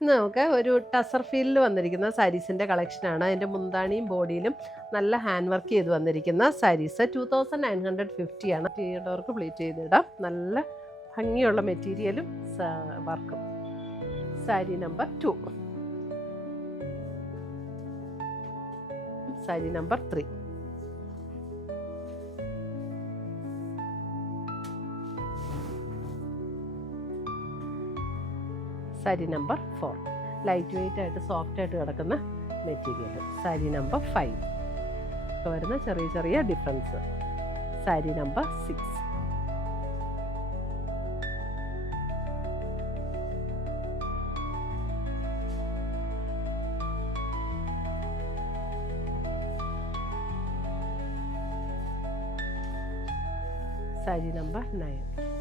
ഇന്ന് നമുക്ക് ഒരു ടസർ ഫീലിൽ വന്നിരിക്കുന്ന സാരീസിൻ്റെ കളക്ഷനാണ്. അതിൻ്റെ മുന്താണിയും ബോഡിയിലും നല്ല ഹാൻഡ് വർക്ക് ചെയ്ത് വന്നിരിക്കുന്ന സാരീസ് 2950 ആണ്. ചെയ്യേണ്ടവർക്ക് പ്ലീറ്റ് ചെയ്തിടാം. നല്ല ഭംഗിയുള്ള മെറ്റീരിയലും വർക്കും. Sari number 2, sari number 3, sari number 4. Light weight ആയിട്ട് സോഫ്റ്റ് ആയിട്ട് കിടക്കുന്ന മെറ്റീരിയൽ. സാരി നമ്പർ 5 ഒക്കെ വരുന്ന ചെറിയ ചെറിയ difference. Sari number 6, sari number 9.